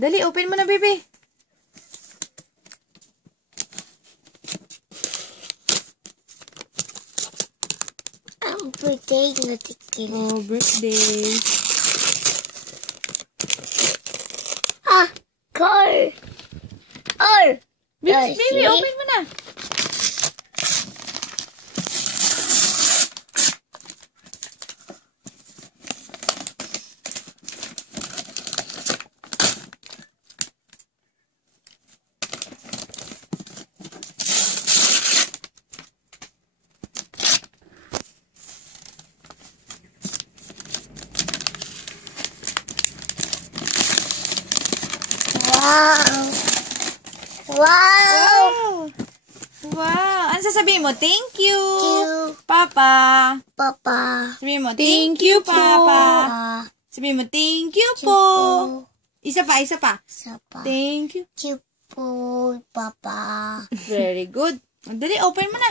Dali, open mo na, baby. Ang birthday na tikin. Oh, birthday. Car. Or. Baby, open mo na. Wow. Wow. Ano sasabihin mo? Thank you. You. Papa. Papa. Sabihin mo, thank you, Papa. Sabihin mo, thank you po. Isa pa. Sapa. Thank you. Thank you po, Papa. Very good. Dali, open mo na.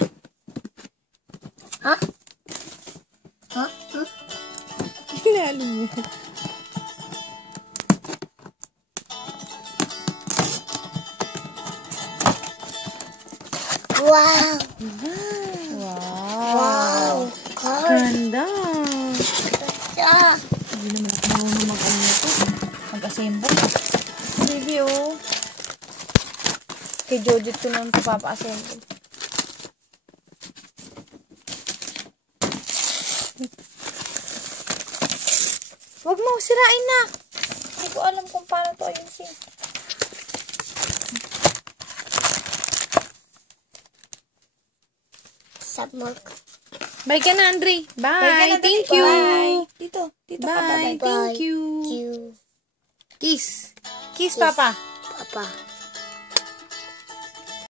Ha? Hinalo niya. Wow. Wow. Car. Ganda. Ganda. Hindi naman ako marunong mag-ano ito. Mag-assemble. Baby, oh. Kay Jojot ko naman ito papa-assemble. Huwag mo, sirain na. Hindi ko alam kung paano ito ayusin. Sabog. Bye ka na, Andre. Bye. Thank you. Bye. Dito ka Bye. pa. Thank you. You. Kiss. Kiss, Papa. Papa.